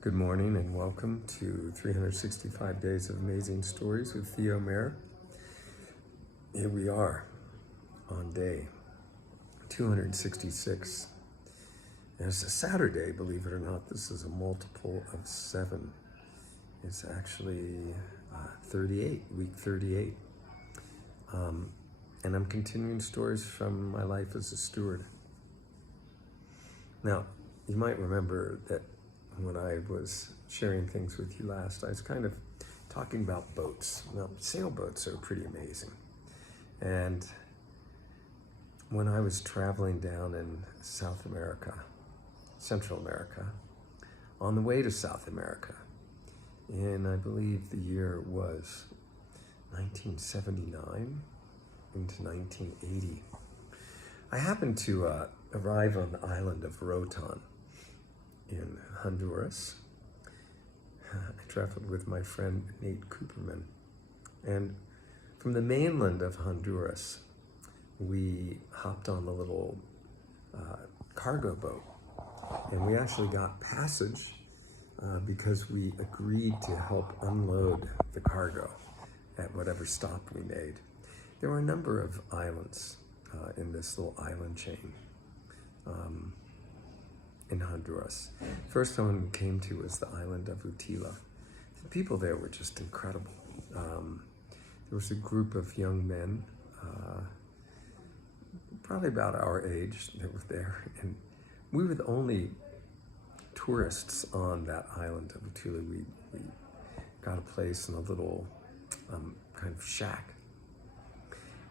Good morning and welcome to 365 Days of Amazing Stories with Theo Mayer. Here we are on day 266. And it's a Saturday, believe it or not. This is a multiple of 7. It's actually 38, week 38. And I'm continuing stories from my life as a steward. Now, you might remember that when I was sharing things with you last, I was kind of talking about boats. Now, sailboats are pretty amazing. And when I was traveling down in South America, Central America, on the way to South America, and I believe the year was 1979 into 1980, I happened to arrive on the island of Roatan in Honduras. I traveled with my friend Nate Cooperman, and from the mainland of Honduras we hopped on the little cargo boat, and we actually got passage because we agreed to help unload the cargo at whatever stop we made. There were a number of islands in this little island chain in Honduras. First one we came to was the island of Utila. The people there were just incredible. There was a group of young men, probably about our age, that were there, and we were the only tourists on that island of Utila. We got a place in a little kind of shack,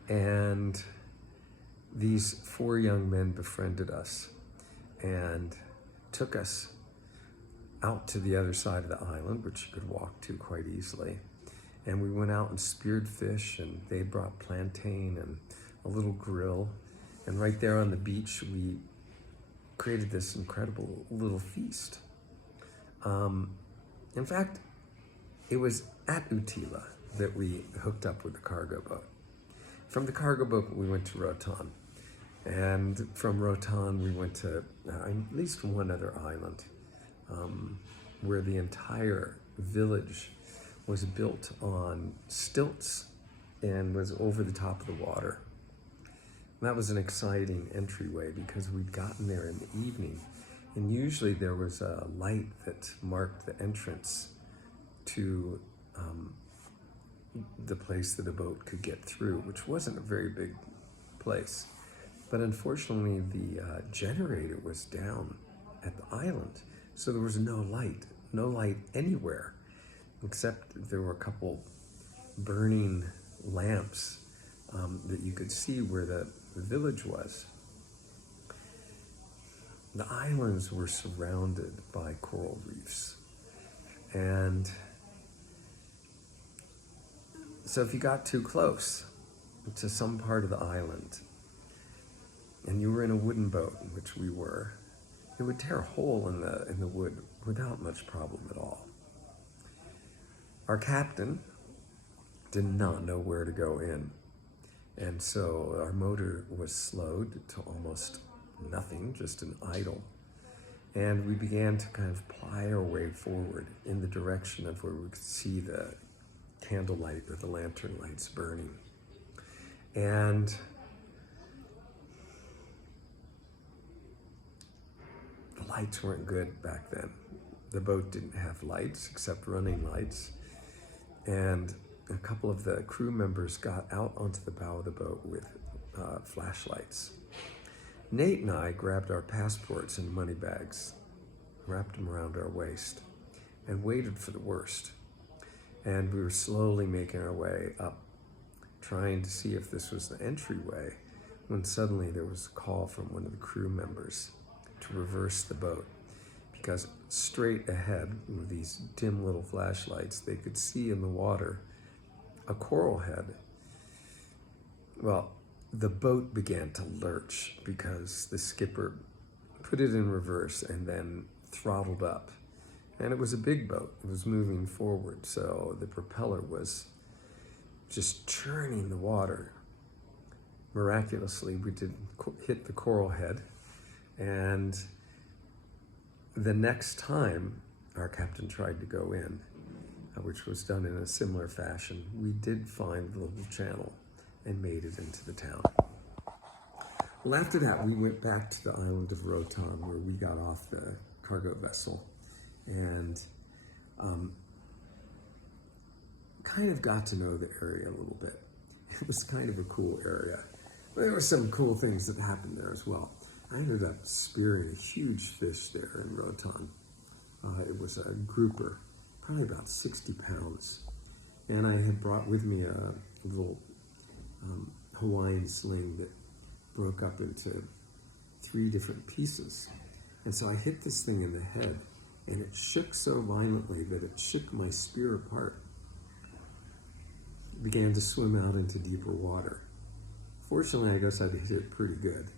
and these 4 young men befriended us and took us out to the other side of the island, which you could walk to quite easily. And we went out and speared fish, and they brought plantain and a little grill. And right there on the beach, we created this incredible little feast. In fact, it was at Utila that we hooked up with the cargo boat. From the cargo boat, we went to Roatan. And from Roatan, we went to at least one other island where the entire village was built on stilts and was over the top of the water. And that was an exciting entryway because we'd gotten there in the evening, and usually there was a light that marked the entrance to the place that a boat could get through, which wasn't a very big place. But unfortunately, the generator was down at the island, so there was no light anywhere, except there were a couple burning lamps that you could see where the village was. The islands were surrounded by coral reefs, and so if you got too close to some part of the island, and you were in a wooden boat, which we were, it would tear a hole in the wood without much problem at all. Our captain did not know where to go in, and so our motor was slowed to almost nothing, just an idle. And we began to kind of ply our way forward in the direction of where we could see the candlelight or the lantern lights burning. And the lights weren't good back then. The boat didn't have lights except running lights. And a couple of the crew members got out onto the bow of the boat with flashlights. Nate and I grabbed our passports and money bags, wrapped them around our waist, and waited for the worst. And we were slowly making our way up, trying to see if this was the entryway, when suddenly there was a call from one of the crew members to reverse the boat, because straight ahead with these dim little flashlights, they could see in the water a coral head. Well, the boat began to lurch because the skipper put it in reverse and then throttled up. And it was a big boat. It was moving forward, so the propeller was just churning the water. Miraculously, we didn't hit the coral head, and the next time our captain tried to go in, which was done in a similar fashion, we did find the little channel and made it into the town. Well, after that, we went back to the island of Rotan, where we got off the cargo vessel, and kind of got to know the area a little bit. It was kind of a cool area. But there were some cool things that happened there as well. I ended up spearing a huge fish there in Rotan. It was a grouper, probably about 60 pounds. And I had brought with me a little Hawaiian sling that broke up into 3 different pieces. And so I hit this thing in the head, and it shook so violently that it shook my spear apart. It began to swim out into deeper water. Fortunately, I guess I'd hit it pretty good.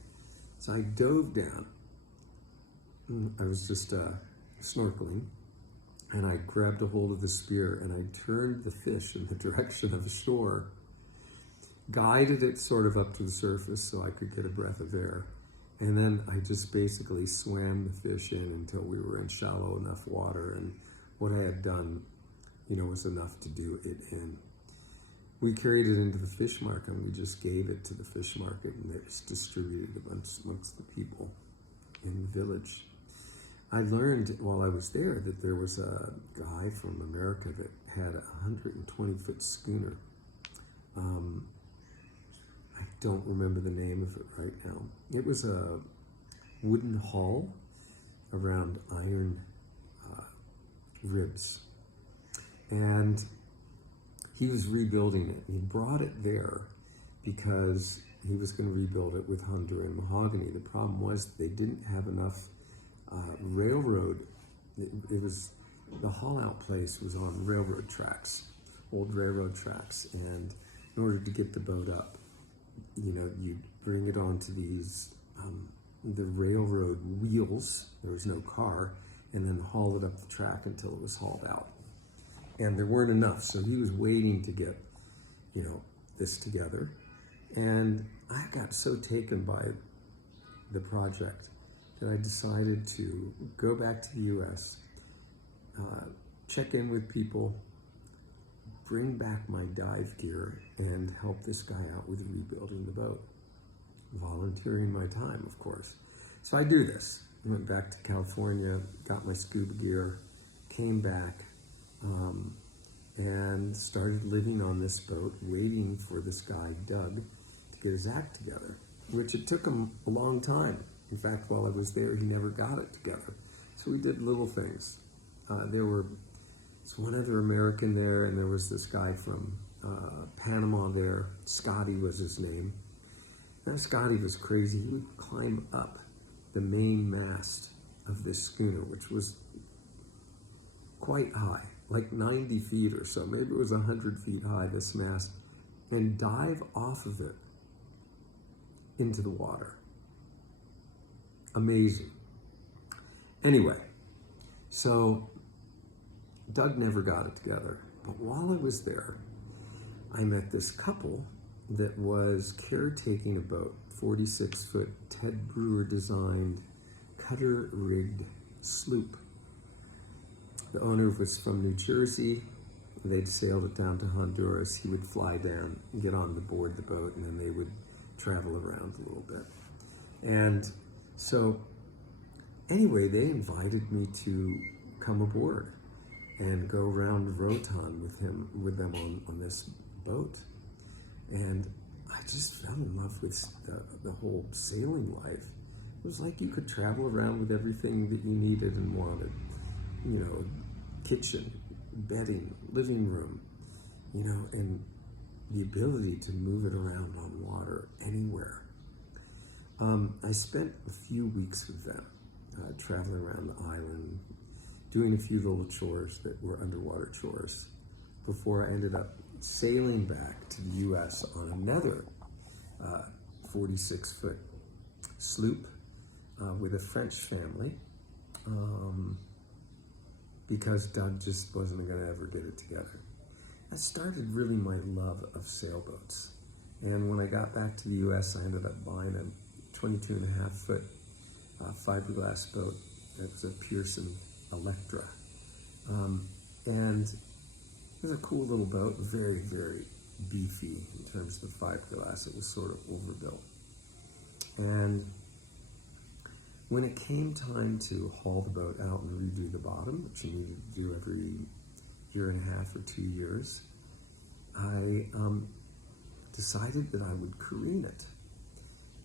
So I dove down. I was just snorkeling, and I grabbed a hold of the spear, and I turned the fish in the direction of the shore, guided it sort of up to the surface so I could get a breath of air. And then I just basically swam the fish in until we were in shallow enough water, and what I had done, was enough to do it in. We carried it into the fish market, and we just gave it to the fish market, and it was distributed amongst the people in the village. I learned while I was there that there was a guy from America that had a 120-foot schooner. I don't remember the name of it right now. It was a wooden hull around iron ribs. And he was rebuilding it. And he brought it there because he was going to rebuild it with Honduran mahogany. The problem was they didn't have enough railroad. It was, the haul out place was on railroad tracks, old railroad tracks. And in order to get the boat up, you bring it onto these, the railroad wheels, there was no car, and then haul it up the track until it was hauled out. And there weren't enough, so he was waiting to get, this together. And I got so taken by the project that I decided to go back to the US, check in with people, bring back my dive gear, and help this guy out with rebuilding the boat. Volunteering my time, of course. So I do this. I went back to California, got my scuba gear, came back, and started living on this boat, waiting for this guy, Doug, to get his act together, which it took him a long time. In fact, while I was there, he never got it together. So we did little things. There was one other American there, and there was this guy from Panama there. Scotty was his name. Now, Scotty was crazy. He would climb up the main mast of this schooner, which was quite high, like 90 feet or so. Maybe it was 100 feet high, this mast, and dive off of it into the water. Amazing. Anyway, so Doug never got it together. But while I was there, I met this couple that was caretaking a boat, 46-foot Ted Brewer designed cutter-rigged sloop. The owner was from New Jersey. They'd sailed it down to Honduras. He would fly down, get on board the boat, and then they would travel around a little bit. And so anyway, they invited me to come aboard and go around Rotan with them on this boat. And I just fell in love with the whole sailing life. It was like you could travel around with everything that you needed and wanted. Kitchen, bedding, living room, and the ability to move it around on water anywhere. I spent a few weeks with them, traveling around the island, doing a few little chores that were underwater chores, before I ended up sailing back to the US on another 46-foot sloop with a French family, because Doug just wasn't going to ever get it together. That started really my love of sailboats. And when I got back to the US, I ended up buying a 22.5-foot fiberglass boat. It was a Pearson Electra. And it was a cool little boat, very, very beefy in terms of the fiberglass. It was sort of overbuilt. And when it came time to haul the boat out and redo the bottom, which you needed to do every year and a half or 2 years, I decided that I would careen it.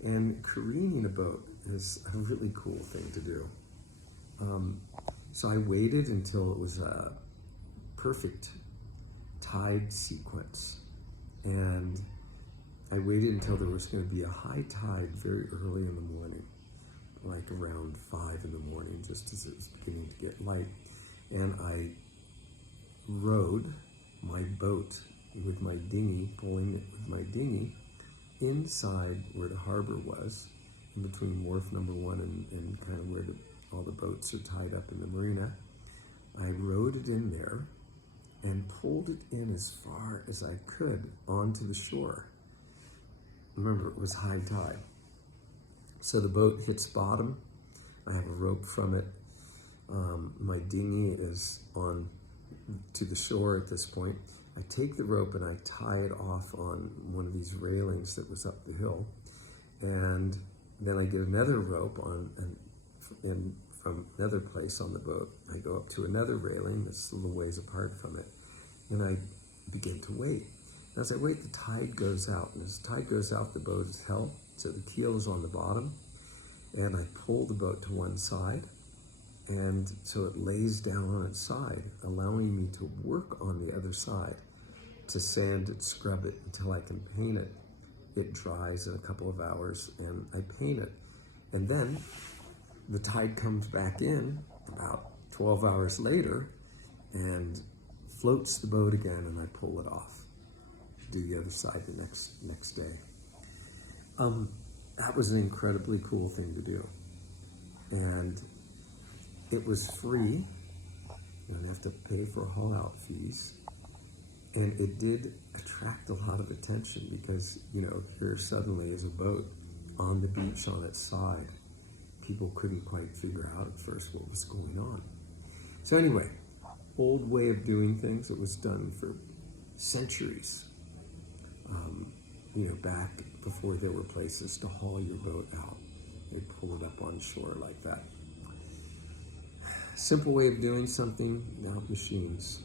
And careening a boat is a really cool thing to do. So I waited until it was a perfect tide sequence. And I waited until there was going to be a high tide very early in the morning, like around 5 in the morning, just as it was beginning to get light. And I rowed my boat with my dinghy, pulling it with my dinghy, inside where the harbor was, in between wharf number 1 and kind of where all the boats are tied up in the marina. I rowed it in there and pulled it in as far as I could onto the shore. Remember, it was high tide. So the boat hits bottom. I have a rope from it. My dinghy is on to the shore at this point. I take the rope and I tie it off on one of these railings that was up the hill. And then I get another rope from another place on the boat. I go up to another railing that's a little ways apart from it. And I begin to wait. And as I wait, the tide goes out. And as the tide goes out, the boat is held. So the keel is on the bottom. And I pull the boat to one side. And so it lays down on its side, allowing me to work on the other side, to sand it, scrub it until I can paint it. It dries in a couple of hours and I paint it. And then the tide comes back in about 12 hours later and floats the boat again, and I pull it off. Do the other side the next day. That was an incredibly cool thing to do. And it was free. You don't have to pay for haul-out fees. And it did attract a lot of attention because, here suddenly is a boat on the beach on its side. People couldn't quite figure out at first what was going on. So anyway, old way of doing things. It was done for centuries. Back before there were places to haul your boat out. They'd pull it up on shore like that. Simple way of doing something, now machines.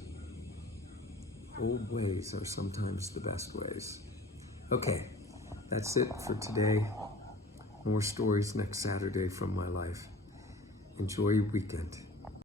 Old ways are sometimes the best ways. Okay, that's it for today. More stories next Saturday from my life. Enjoy your weekend.